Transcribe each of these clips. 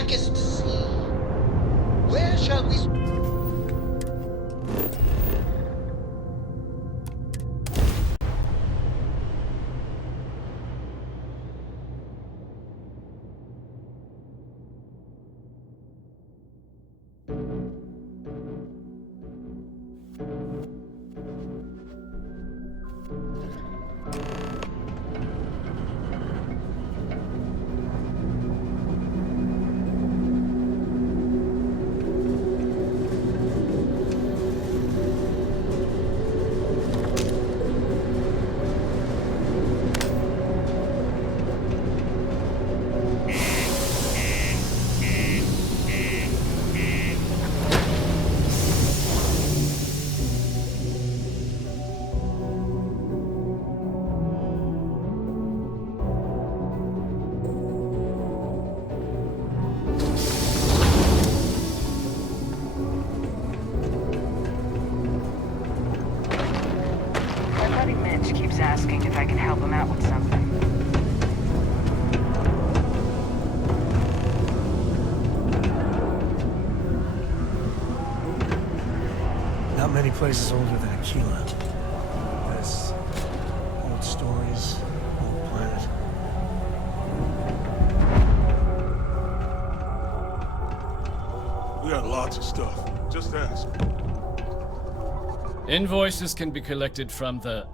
blackest sea. Where shall we... Asking if I can help him out with something. Not many places older than Aquila. There's old stories, old planet. We got lots of stuff. Just ask. Invoices can be collected from the...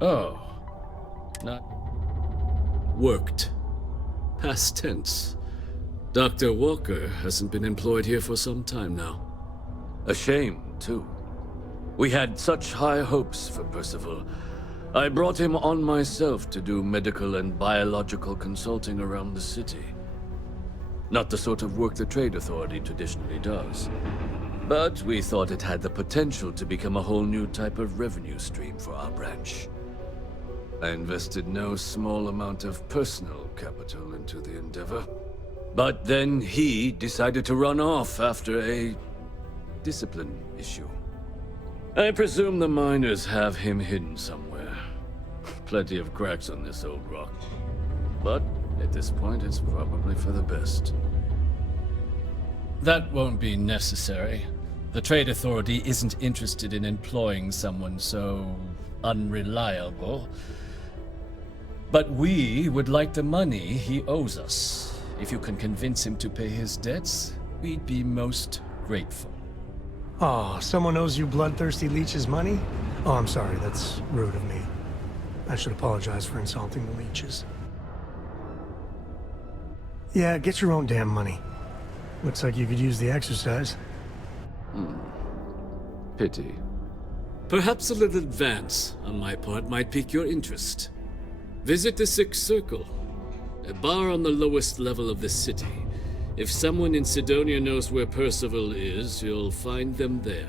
Oh. Not... Worked. Past tense. Dr. Walker hasn't been employed here for some time now. A shame, too. We had such high hopes for Percival. I brought him on myself to do medical and biological consulting around the city. Not the sort of work the Trade Authority traditionally does. But we thought it had the potential to become a whole new type of revenue stream for our branch. I invested no small amount of personal capital into the endeavor. But then he decided to run off after a discipline issue. I presume the miners have him hidden somewhere. Plenty of cracks on this old rock. But at this point, it's probably for the best. That won't be necessary. The Trade Authority isn't interested in employing someone so unreliable. But we would like the money he owes us. If you can convince him to pay his debts, we'd be most grateful. Oh, someone owes you bloodthirsty leeches money? Oh, I'm sorry, that's rude of me. I should apologize for insulting the leeches. Yeah, get your own damn money. Looks like you could use the exercise. Pity. Perhaps a little advance on my part might pique your interest. Visit the Sixth Circle, a bar on the lowest level of the city. If someone in Sidonia knows where Percival is, you'll find them there.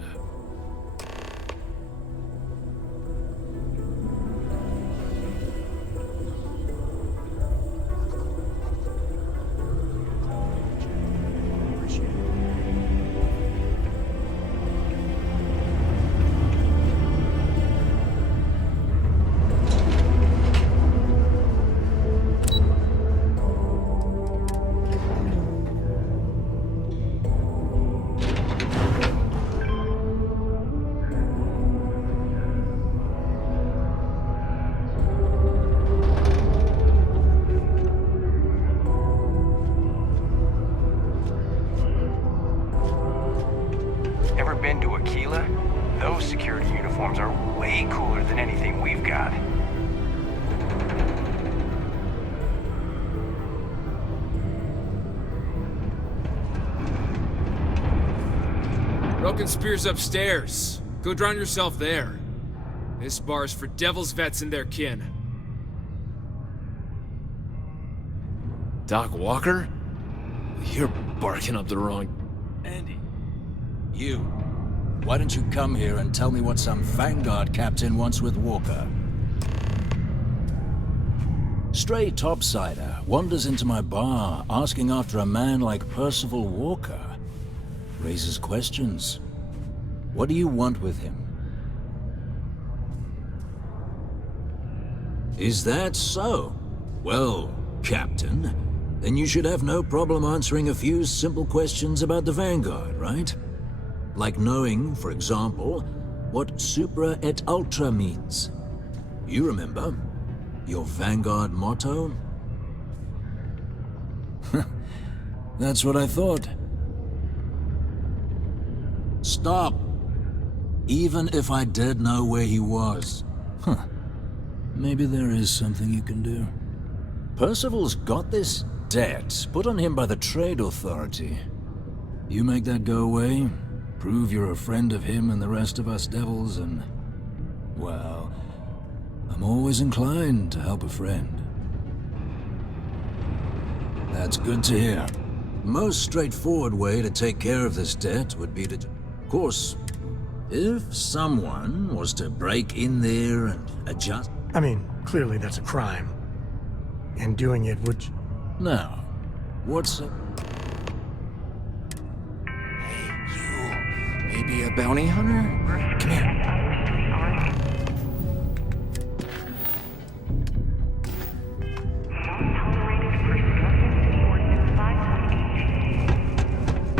Ever been to Aquila? Those security uniforms are way cooler than anything we've got. Broken Spear's upstairs. Go drown yourself there. This bar's for Devil's vets and their kin. Doc Walker? You're barking up the wrong... Andy. You. Why don't you come here and tell me what some Vanguard captain wants with Walker? Stray topsider wanders into my bar asking after a man like Percival Walker. Raises questions. What do you want with him? Is that so? Well, Captain, then you should have no problem answering a few simple questions about the Vanguard, right? Like knowing, for example, what Supra et Ultra means. You remember? Your Vanguard motto? That's what I thought. Stop! Even if I did know where he was. Huh. Maybe there is something you can do. Percival's got this debt put on him by the Trade Authority. You make that go away, prove you're a friend of him and the rest of us devils, and... well, I'm always inclined to help a friend. That's good to hear. Most straightforward way to take care of this debt would be to... Of course, if someone was to break in there and adjust... I mean, clearly that's a crime. And doing it would... Now, what's... Maybe a bounty hunter? Come here.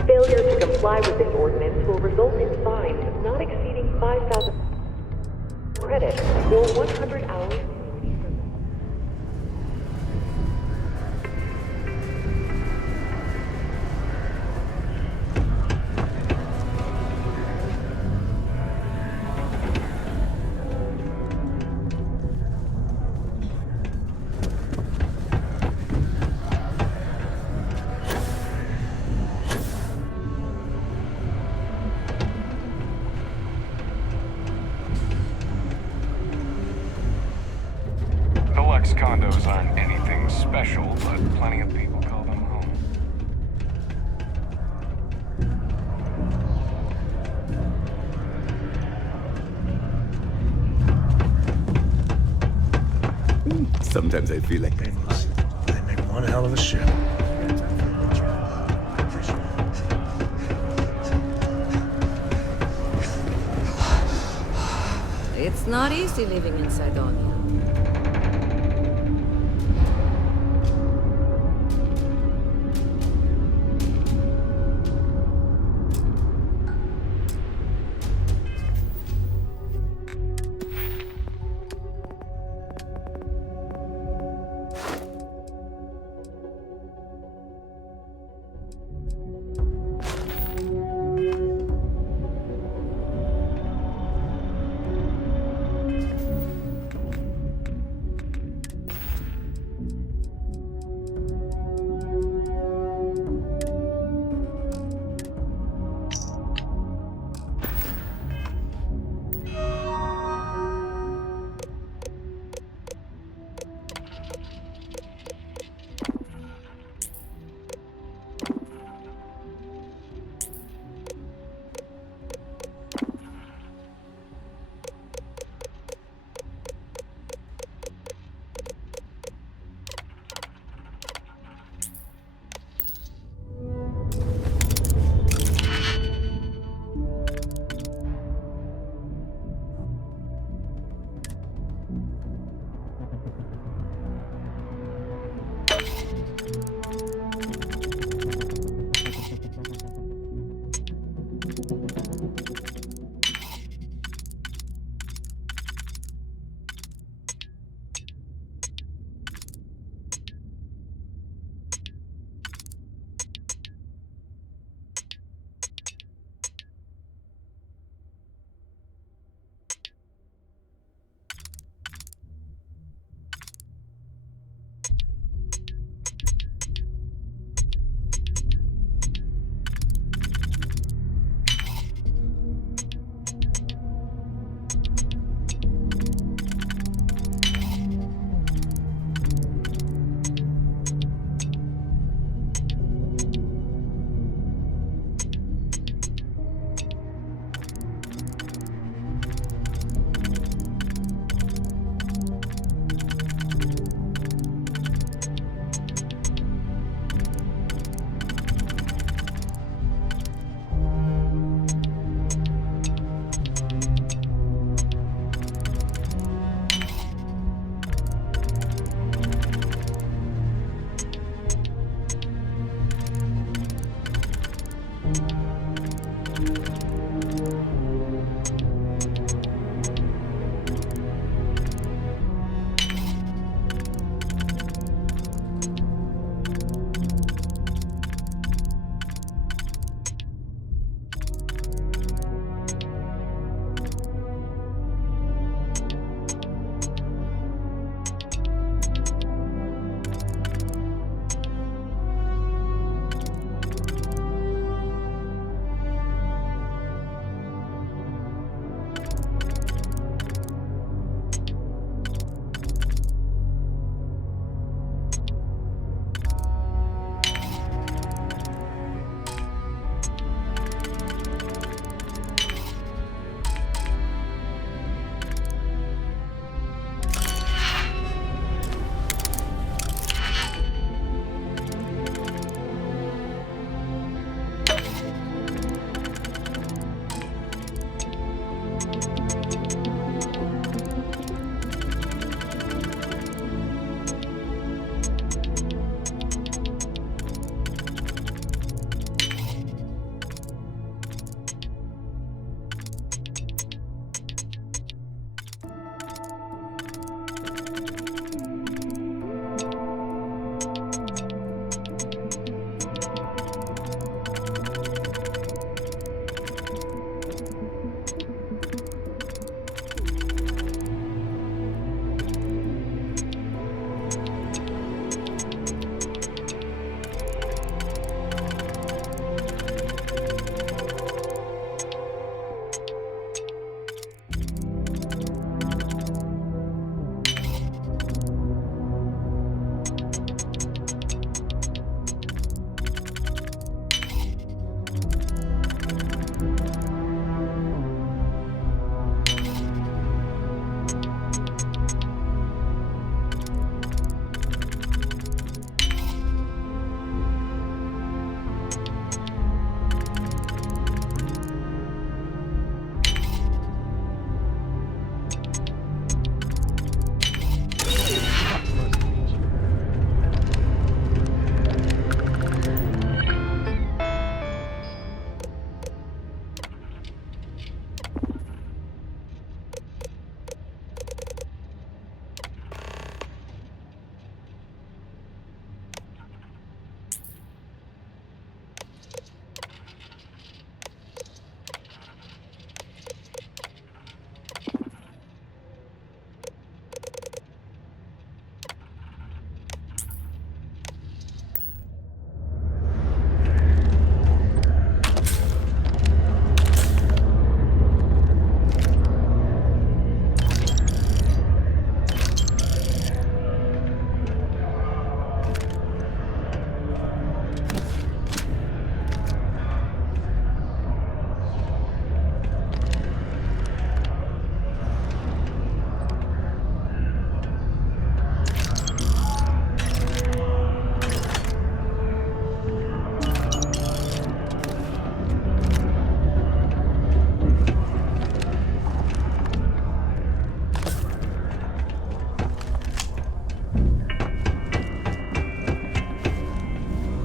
Failure to comply with this ordinance will result in fines not exceeding 5,000 credit or 100 hours. Condos aren't anything special, but plenty of people call them home. Sometimes I feel like They make one hell of a ship. It's not easy living in Cydonia.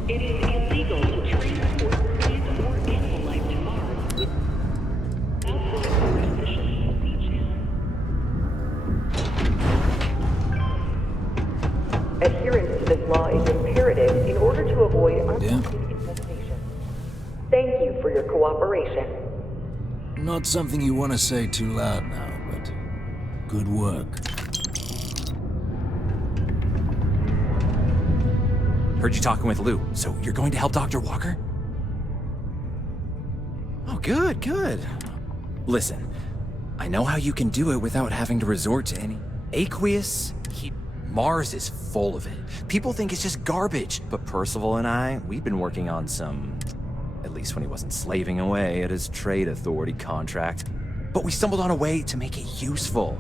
It is illegal to transport plant or animal life to Mars without going through an official sea channel. Adherence to this law is imperative in order to avoid unwanted infestation. Thank you for your cooperation. Not something you want to say too loud now, but good work. Heard you talking with Lou, so you're going to help Dr. Walker? Oh, good, good. Listen, I know how you can do it without having to resort to any aqueous heat. Mars is full of it. People think it's just garbage, but Percival and I, we've been working on some, at least when he wasn't slaving away at his trade authority contract. But we stumbled on a way to make it useful.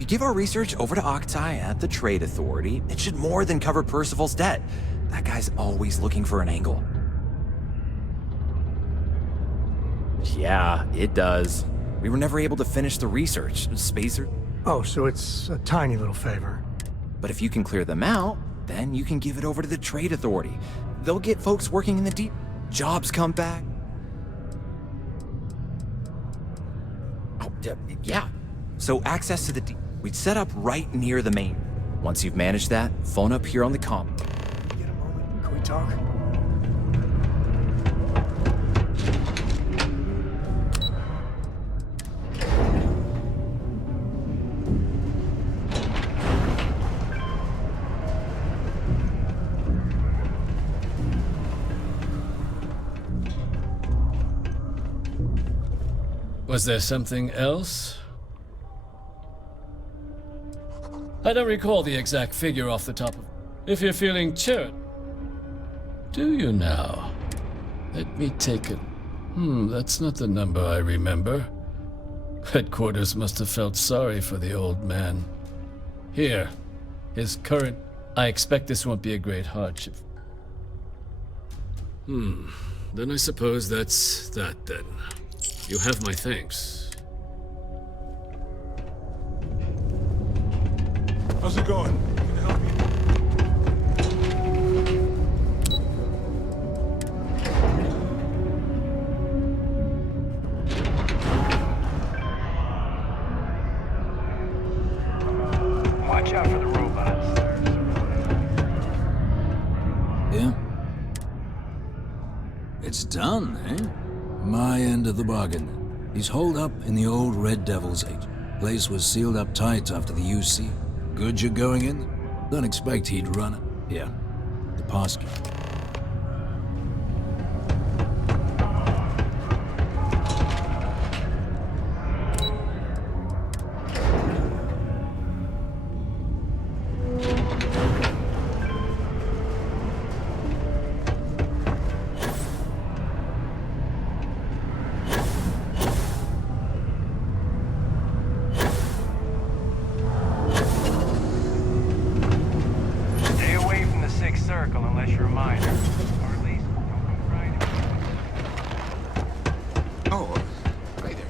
You give our research over to Octai at the trade authority, it should more than cover Percival's debt. That guy's always looking for an angle. Yeah, it does. We were never able to finish the research. Spacer. Oh, so it's a tiny little favor. But if you can clear them out, then you can give it over to the trade authority. They'll get folks working in the deep. Jobs come back. Oh, yeah. So access to the deep. We'd set up right near the main. Once you've managed that, phone up here on the comm. Get a moment. Can we talk? Was there something else? I don't recall the exact figure off the top of... If you're feeling charitable... Do you now? Let me take it. That's not the number I remember. Headquarters must have felt sorry for the old man. Here, his current... I expect this won't be a great hardship. Then I suppose that's that then. You have my thanks. How's it going? Can I help you? Watch out for the robots. Yeah? It's done, eh? My end of the bargain. He's holed up in the old Red Devil's agent. Place was sealed up tight after the UC. Good you're going in? Don't expect he'd run it. Yeah. The pass key. Stay away from the sixth circle unless you're a miner. Or at least don't go right in. Oh, hi there.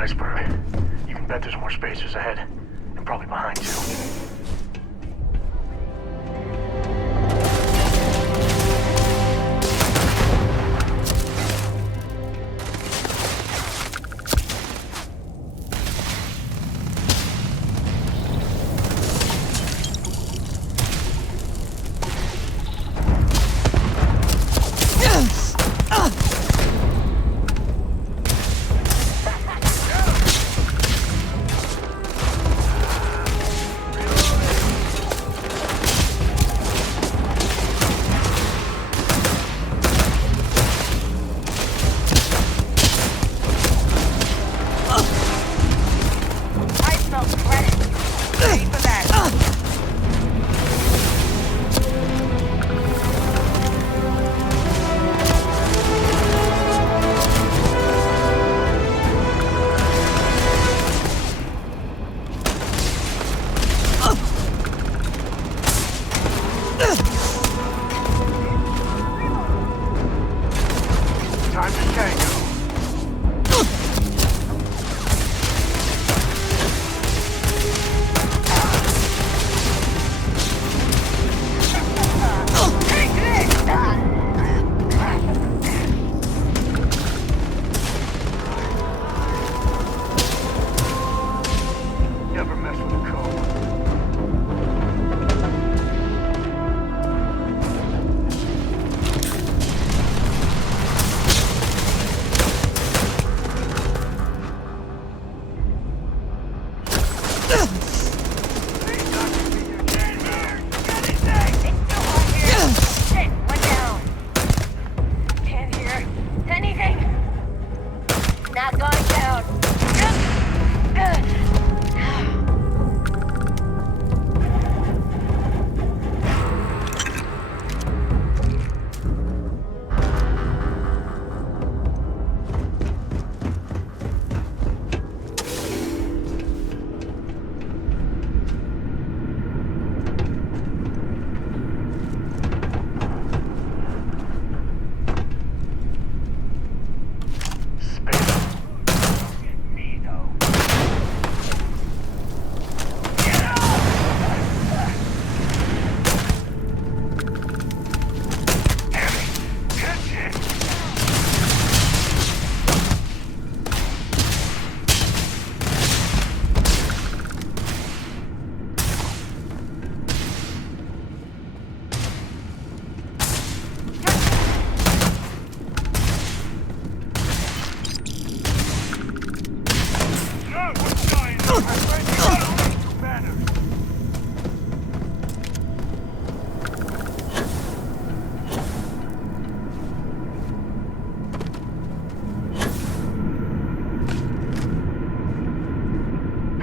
iceberg. You can bet there's more spacers ahead, and probably behind you.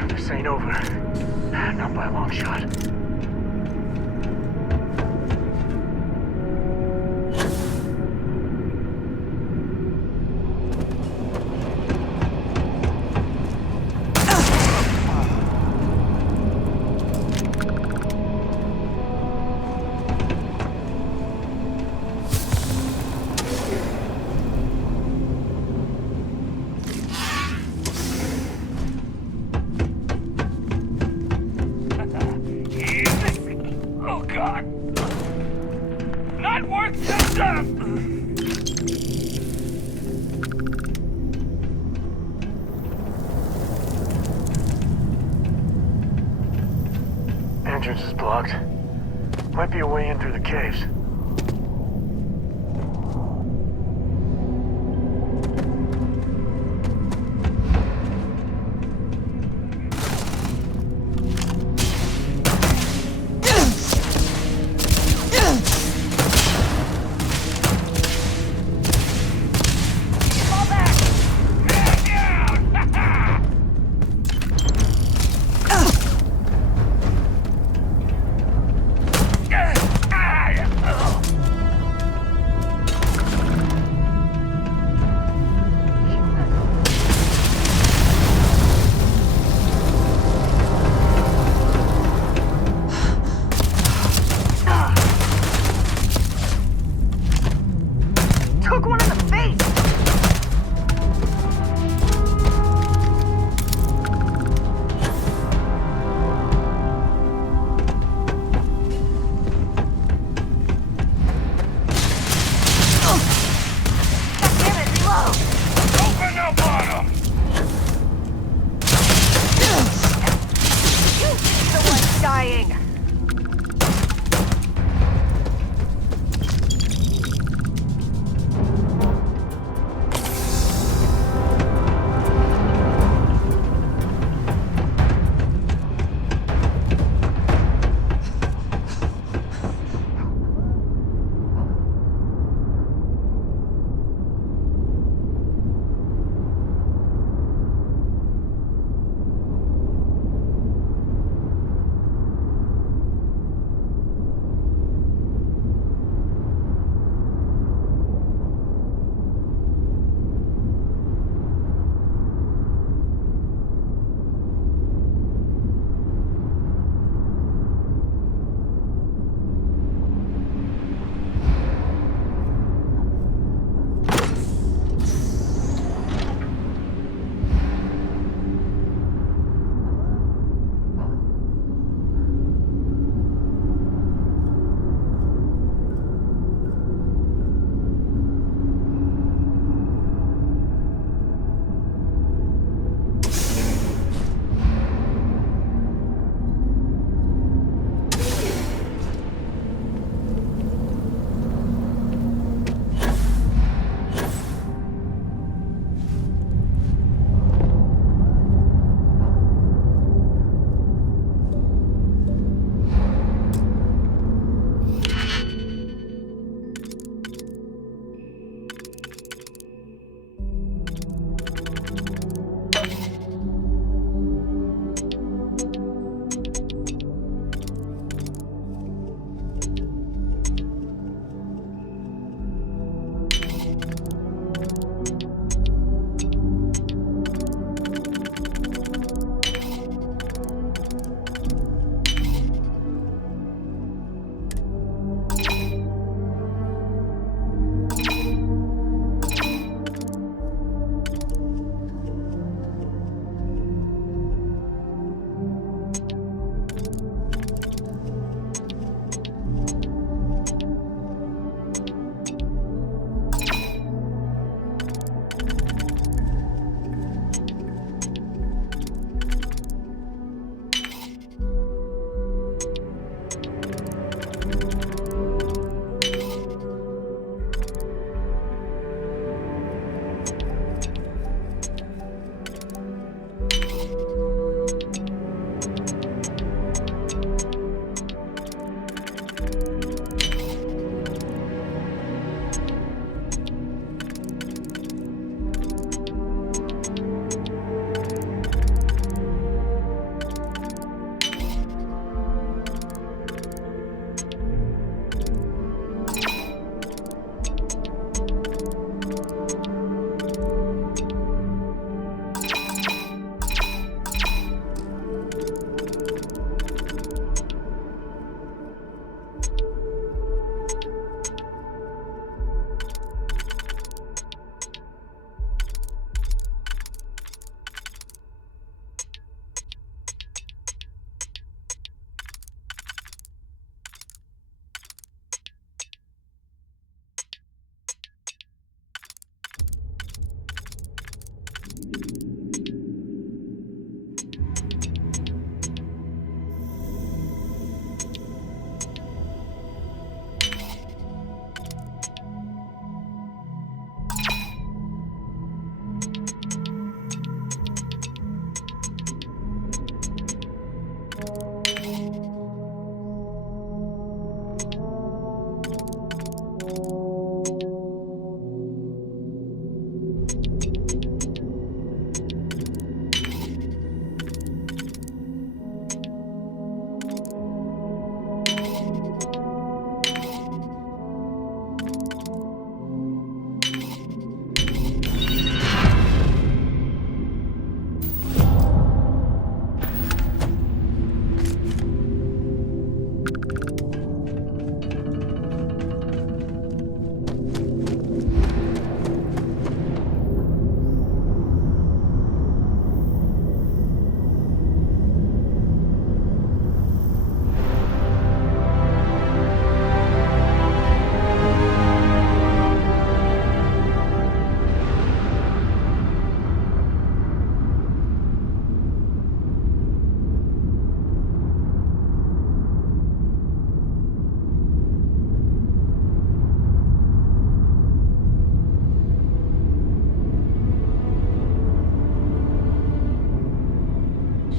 This ain't over. Not by a long shot. Entrance is blocked. Might be a way in through the caves.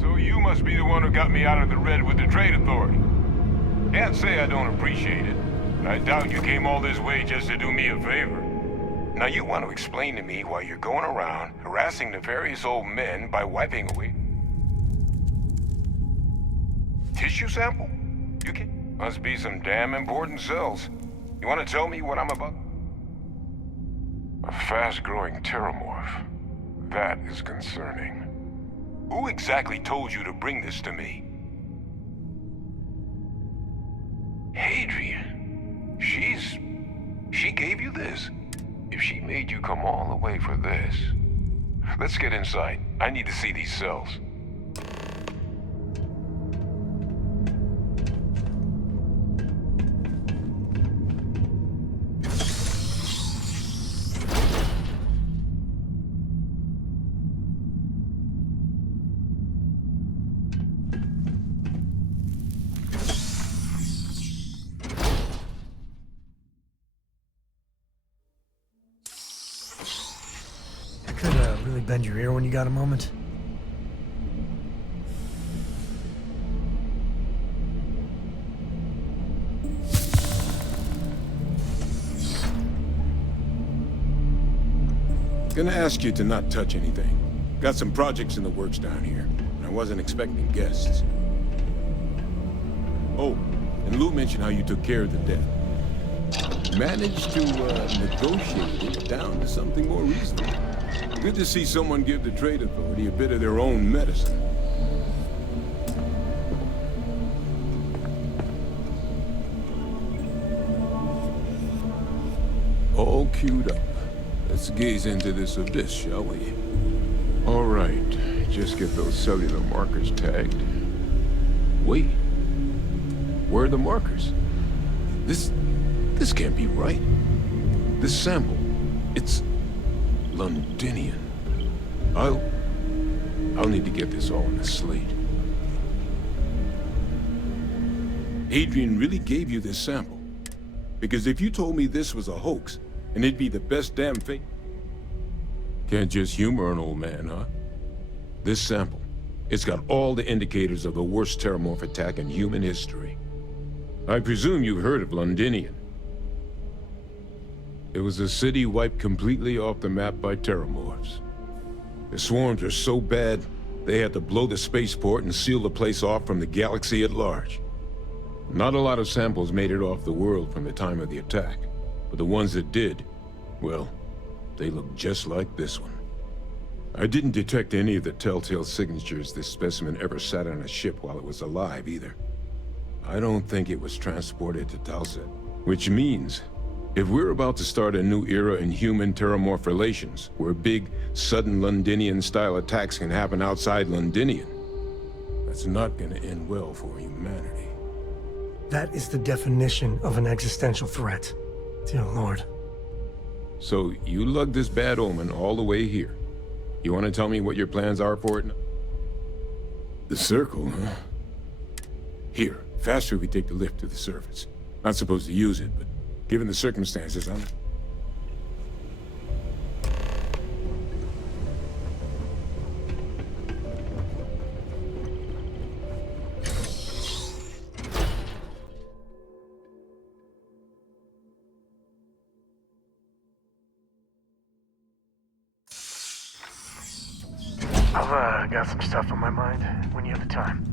So you must be the one who got me out of the red with the Trade Authority. Can't say I don't appreciate it. I doubt you came all this way just to do me a favor. Now you want to explain to me why you're going around harassing nefarious old men by wiping away tissue sample? You can must be some damn important cells. You want to tell me what I'm about? A fast-growing terramorph. That is concerning. Who exactly told you to bring this to me? Hadrian. She gave you this? If she made you come all the way for this... Let's get inside. I need to see these cells. Really bend your ear when you got a moment? Gonna ask you to not touch anything. Got some projects in the works down here, and I wasn't expecting guests. Oh, and Lou mentioned how you took care of the debt. Managed to negotiate it down to something more reasonable. Good to see someone give the Trade Authority a bit of their own medicine. All queued up. Let's gaze into this abyss, shall we? All right, just get those cellular markers tagged. Wait, where are the markers? This can't be right. This sample, it's Londinian. I'll need to get this all on a slate. Adrian really gave you this sample. Because if you told me this was a hoax, and it'd be the best damn thing... Can't just humor an old man, huh? This sample, it's got all the indicators of the worst terramorph attack in human history. I presume you've heard of Londinian. It was a city wiped completely off the map by terramorphs. The swarms were so bad, they had to blow the spaceport and seal the place off from the galaxy at large. Not a lot of samples made it off the world from the time of the attack, but the ones that did, well, they look just like this one. I didn't detect any of the telltale signatures this specimen ever sat on a ship while it was alive, either. I don't think it was transported to Talset, which means if we're about to start a new era in human-terramorph relations, where big, sudden Londinian-style attacks can happen outside Londinian, that's not gonna end well for humanity. That is the definition of an existential threat. Dear Lord. So, you lugged this bad omen all the way here. You want to tell me what your plans are for it? The circle, huh? Here, faster we take the lift to the surface. Not supposed to use it, but given the circumstances, I'm... I've got some stuff on my mind when you have the time.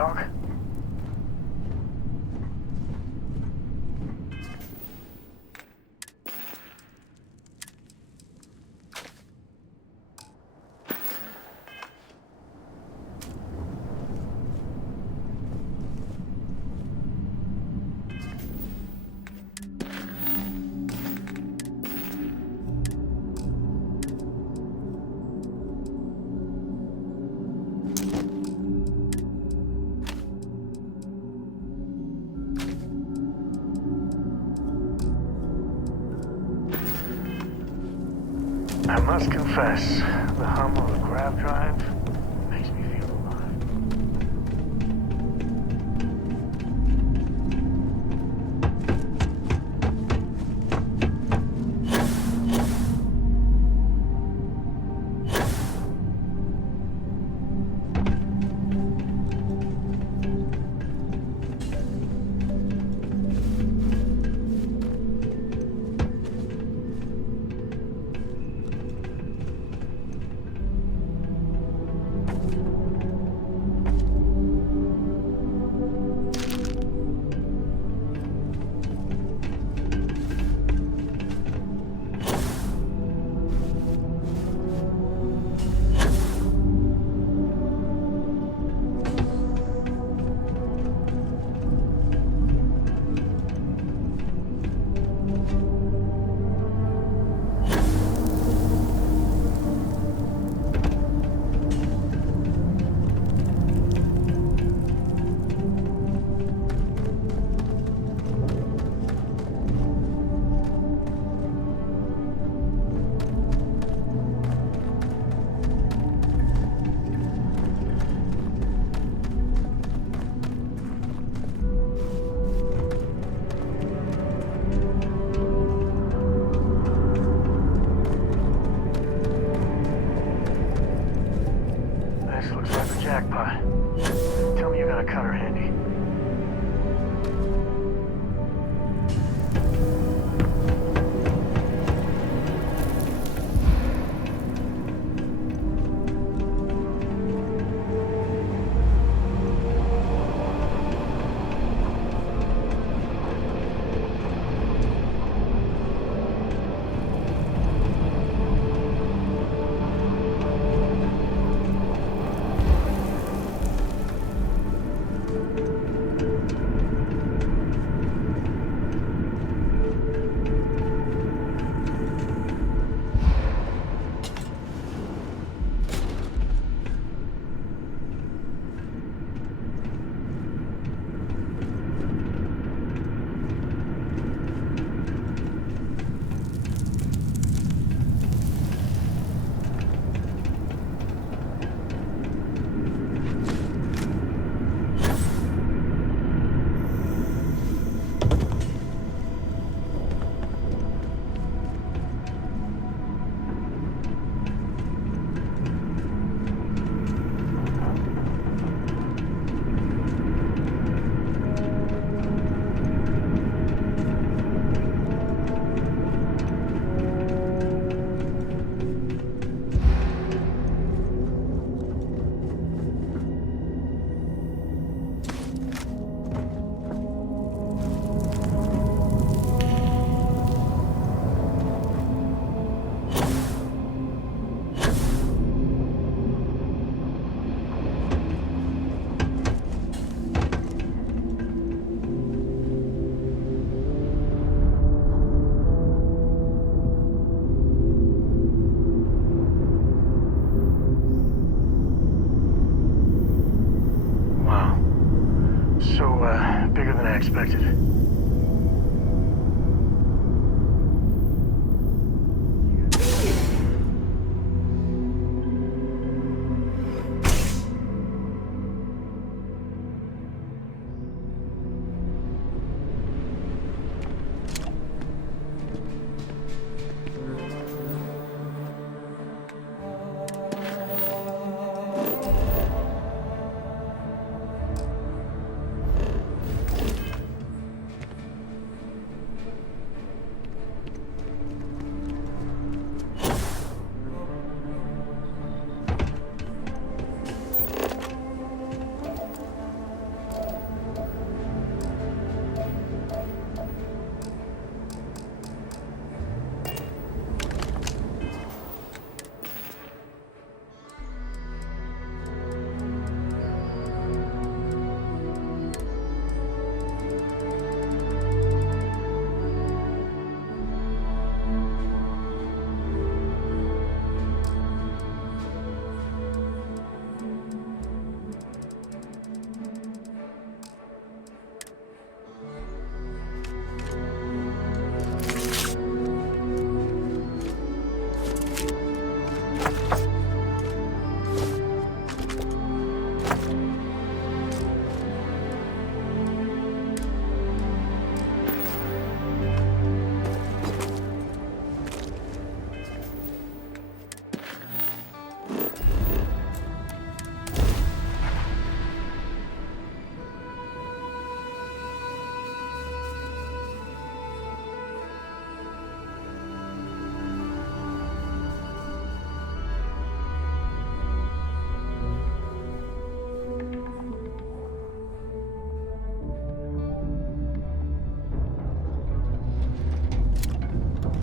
talk? I must confess, the hum of the grab drive makes me feel alive. This looks like a jackpot. Tell me you got a cutter handy. Bigger than I expected.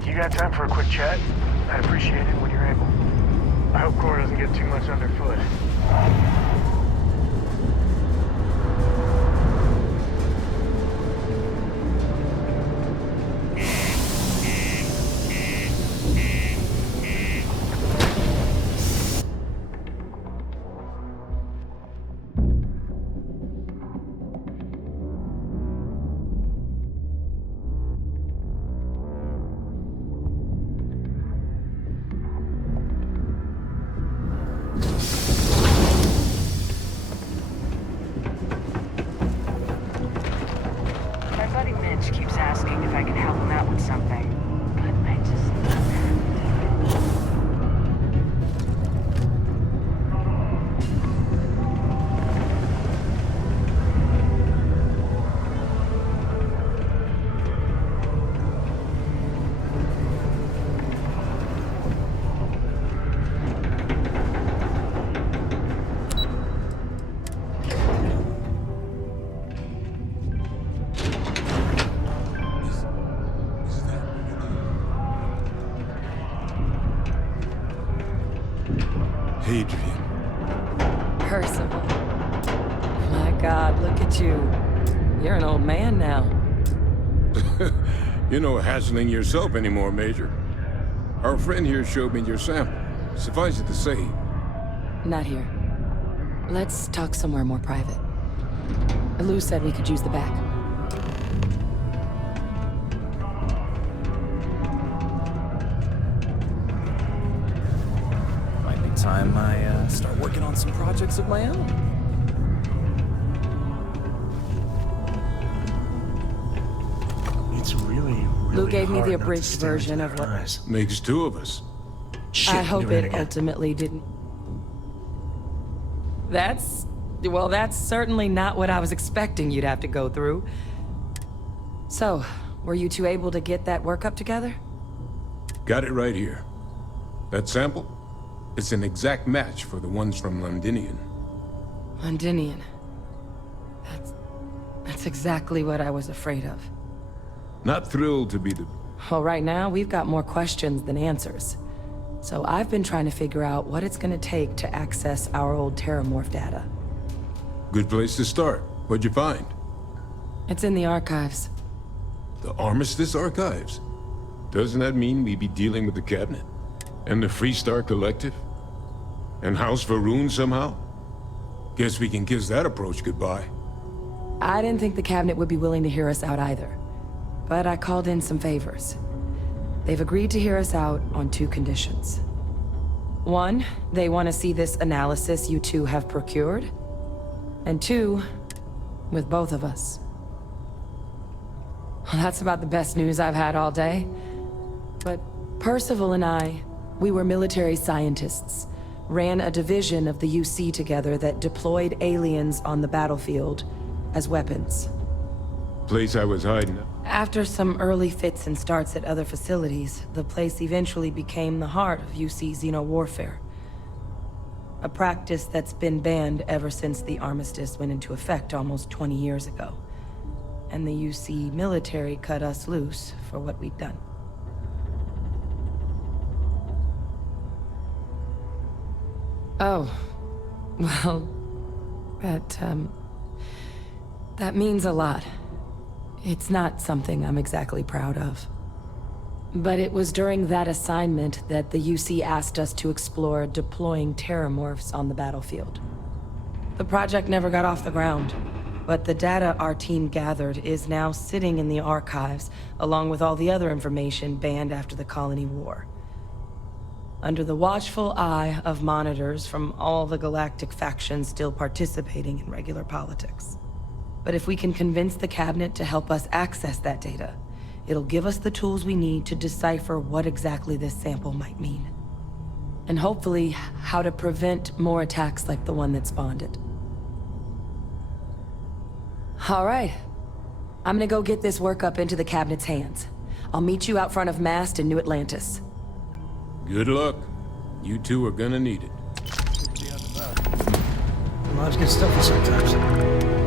You got time for a quick chat? I'd appreciate it when you're able. I hope Core doesn't get too much underfoot. My buddy Mitch keeps asking if I can help him out with something, but I just... Hadrian. Percival. My God, look at you. You're an old man now. You're no hassling yourself anymore, Major. Our friend here showed me your sample. Suffice it to say, Not here. Let's talk somewhere more private. Lou said we could use the back. Might be time I start working on some projects of my own. It's really Lou gave me hard the not to abridged stare into version their of what... eyes. makes two of us. Shit, I hope doing it again. ultimately didn't... Well, that's certainly not what I was expecting you'd have to go through. So, were you two able to get that workup together? Got it right here. That sample? It's an exact match for the ones from Londinian. Londinian. That's exactly what I was afraid of. Not thrilled to be the... Well, right now, we've got more questions than answers. So I've been trying to figure out what it's gonna take to access our old Terramorph data. Good place to start. What'd you find? It's in the archives. The Armistice Archives? Doesn't that mean we'd be dealing with the Cabinet? And the Freestar Collective? And House Varun somehow? Guess we can kiss that approach goodbye. I didn't think the cabinet would be willing to hear us out either. But I called in some favors. They've agreed to hear us out on two conditions. One, they want to see this analysis you two have procured. And two, with both of us. Well, that's about the best news I've had all day. But Percival and I, we were military scientists, ran a division of the UC together that deployed aliens on the battlefield as weapons. Place I was hiding. After some early fits and starts at other facilities, the place eventually became the heart of UC xeno-warfare. A practice that's been banned ever since the armistice went into effect almost 20 years ago. And the UC military cut us loose for what we'd done. Oh, well, that means a lot. It's not something I'm exactly proud of. But it was during that assignment that the UC asked us to explore deploying terramorphs on the battlefield. The project never got off the ground, but the data our team gathered is now sitting in the archives, along with all the other information banned after the Colony War. Under the watchful eye of monitors from all the galactic factions still participating in regular politics. But if we can convince the cabinet to help us access that data, it'll give us the tools we need to decipher what exactly this sample might mean. And hopefully, how to prevent more attacks like the one that spawned it. All right. I'm gonna go get this work up into the cabinet's hands. I'll meet you out front of Mast in New Atlantis. Good luck. You two are gonna need it. Lives get stuffy sometimes.